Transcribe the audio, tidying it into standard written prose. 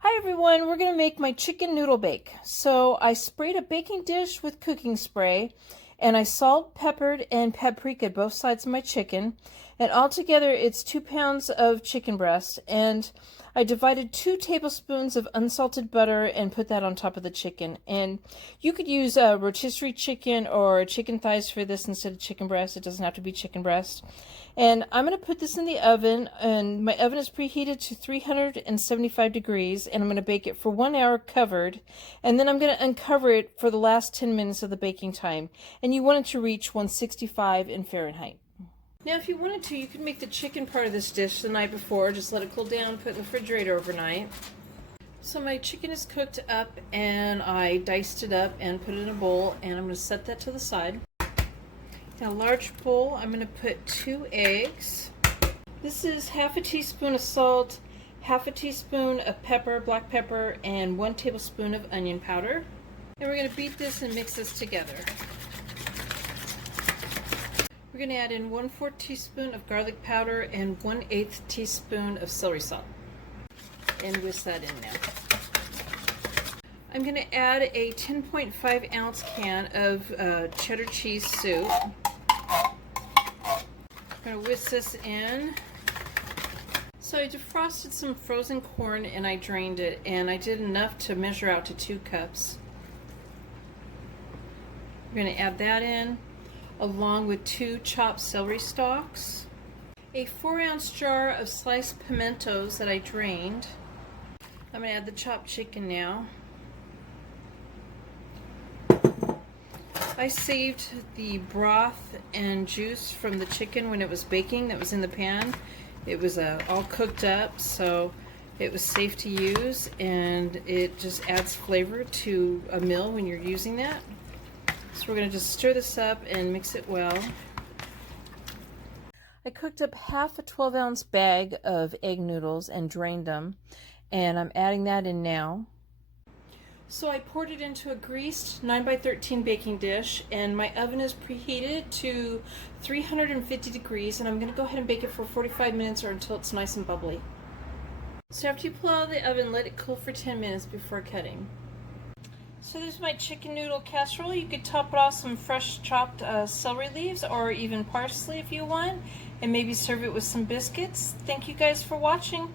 Hi everyone, we're going to make my chicken noodle bake. So I sprayed a baking dish with cooking spray and I salt, peppered, and paprika both sides of my chicken. And altogether it's 2 pounds of chicken breast, and I divided 2 tablespoons of unsalted butter and put that on top of the chicken. And you could use rotisserie chicken or chicken thighs for this instead of chicken breast. It doesn't have to be chicken breast. And I'm going to put this in the oven, and my oven is preheated to 375 degrees, and I'm going to bake it for 1 hour covered, and then I'm going to uncover it for the last 10 minutes of the baking time. And you want it to reach 165 in Fahrenheit. Now if you wanted to, you could make the chicken part of this dish the night before. Just let it cool down, put it in the refrigerator overnight. So my chicken is cooked up, and I diced it up and put it in a bowl, and I'm going to set that to the side. In a large bowl, I'm going to put 2 eggs. This is half a teaspoon of salt, half a teaspoon of pepper, black pepper, and 1 tablespoon of onion powder. And we're going to beat this and mix this together. We're going to add in 1/4 teaspoon of garlic powder and 1/8 teaspoon of celery salt. And whisk that in now. I'm going to add a 10.5 ounce can of cheddar cheese soup. I'm going to whisk this in. So I defrosted some frozen corn and I drained it, and I did enough to measure out to 2 cups. We're going to add that in, along with 2 chopped celery stalks, a 4-ounce jar of sliced pimentos that I drained. I'm going to add the chopped chicken now. I saved the broth and juice from the chicken when it was baking that was in the pan. It was all cooked up, so it was safe to use, and it just adds flavor to a meal when you're using that. So we're going to just stir this up and mix it well. I cooked up half a 12-ounce bag of egg noodles and drained them, and I'm adding that in now. So I poured it into a greased 9x13 baking dish, and my oven is preheated to 350 degrees, and I'm going to go ahead and bake it for 45 minutes or until it's nice and bubbly. So after you pull out of the oven, let it cool for 10 minutes before cutting. So there's my chicken noodle casserole. You could top it off some fresh chopped celery leaves or even parsley if you want, and maybe serve it with some biscuits. Thank you guys for watching.